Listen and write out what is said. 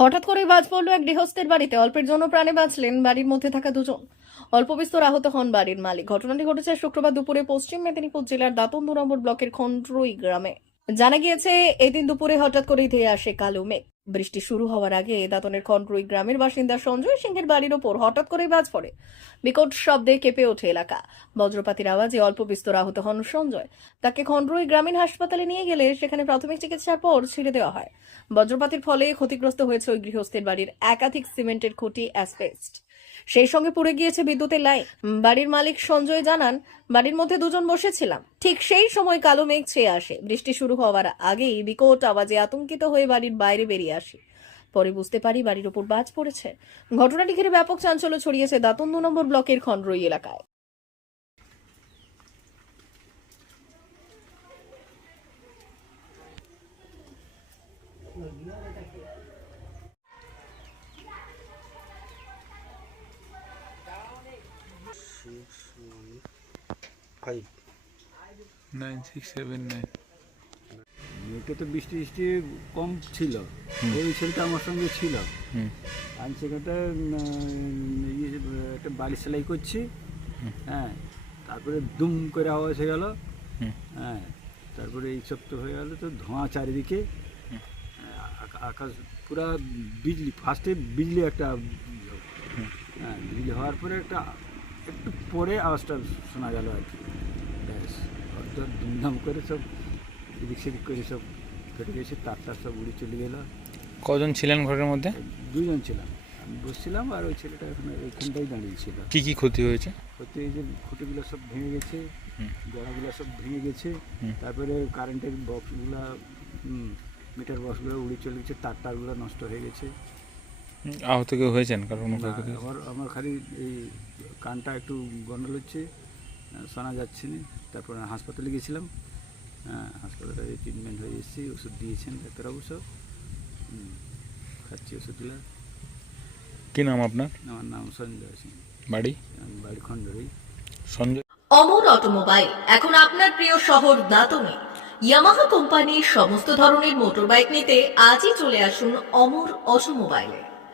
হঠাৎ করে বাজ পড়ল এক গৃহস্থের বাড়িতে। অল্পের জন্য প্রাণে বাঁচলেন বাড়ির মধ্যে থাকা দুজন। অল্প বিস্তর আহত হন বাড়ির মালিক। ঘটনাটি ঘটেছে শুক্রবার দুপুরে পশ্চিম মেদিনীপুর জেলার দাতন দু নম্বর ব্লকের খন্ড্রই গ্রামে। জানা গিয়েছে, এদিন দুপুরে হঠাৎ করেই ধেয়ে আসে কালো মেঘ। বৃষ্টি শুরু হওয়ার আগে দাতনের খন্ড্রুই গ্রামের বাসিন্দা সঞ্জয় সিংহের বাড়ির ওপর হঠাৎ করে বাজ পড়ে। বিকট শব্দে কেঁপে ওঠে এলাকা। বজ্রপাতির আওয়াজে অল্প বিস্তর আহত হন সঞ্জয়। তাকে খন্ড্রুই গ্রামীণ হাসপাতালে নিয়ে গেলে সেখানে প্রাথমিক চিকিৎসার পর ছেড়ে দেওয়া হয়। বজ্রপাতের ফলে ক্ষতিগ্রস্ত হয়েছে ওই গৃহস্থের বাড়ির একাধিক সিমেন্টের খুঁটি অ্যাসবেস্ট সেই সঙ্গে পুড়ে গিয়েছে বিদ্যুতের লাইন। বাড়ির মালিক সঞ্জয় জানান, বাড়ির মধ্যে দুজন বসেছিলাম। ঠিক সেই সময় কালো মেঘ ছেয়ে আসে। বৃষ্টি শুরু হওয়ার আগেই বিকট আওয়াজে আতঙ্কিত হয়ে বাড়ির বাইরে বেরিয়ে আসি। পরে বুঝতে পারি বাড়ির ওপর বাজ পড়েছে। ঘটনাটি ঘিরে ব্যাপক চাঞ্চল্য ছড়িয়েছে দাতন দু নম্বর ব্লকের খন্ডরই এলাকায়। Five nine six seven nine মেয়েটা তো বৃষ্টি বৃষ্টি কম ছিল। ওই ছেলেটা আমার সঙ্গে ছিল। আমি সেখানটা ইয়ে, একটা বাড়ি সেলাই করছি। হ্যাঁ তারপরে দুম করে আওয়াজ হয়ে গেল। হ্যাঁ তারপরে এইসব তো হয়ে গেল তো ধোঁয়া চারিদিকে। আকা- আকাশ পুরা বিজলি ফার্স্টে বিজলি একটা হ্যাঁ বিজলি হওয়ার পরে একটা একটু পরে আওয়াজটা শোনা গেল আর কি। হয়তো ধুমধাম করে সব এদিক সেদিক করে সব ফেটে গেছে তার তার সব উড়ে চলে গেল। কজন ছিলেন ঘরের মধ্যে? দুজন ছিলাম। আমি বসছিলাম আর ওই ছেলেটা এখানে ওইখানটাই দাঁড়িয়ে ছিল। কি কি ক্ষতি হয়েছে? ক্ষতি এই যে খুঁটিগুলো সব ভেঙে গেছে হুম। জড়াগুলো সব ভেঙে গেছে তারপরে কারেন্টের বক্সগুলো মিটার বক্সগুলো উড়ে চলে গেছে তার টারগুলো নষ্ট হয়ে গেছে। আহত কেউ হয়েছেন? কারণ হয়েছে? আমার আমার খালি এই কানটা একটু গন্ডল হচ্ছে। শোনা যাচ্ছে না তারপরে হাসপাতালে গেছিলাম। হ্যাঁ হাসপাতালে ট্রিটমেন্ট হয়ে এসেছি ওষুধ দিয়েছেন ডাক্তারবাবু সব। হুম, খাচ্ছি ওষুধগুলো। কি নাম আপনার? আমার নাম সঞ্জয় সিং। বাড়ি? বাড়ি খণ্ডরই। সঞ্জয়। অমর অটোমোবাইল এখন আপনার প্রিয় শহর দাতনে। ইয়ামাহা কোম্পানির সমস্ত ধরনের মোটর বাইক নিতে আজই চলে আসুন অমর অটোমোবাইলে।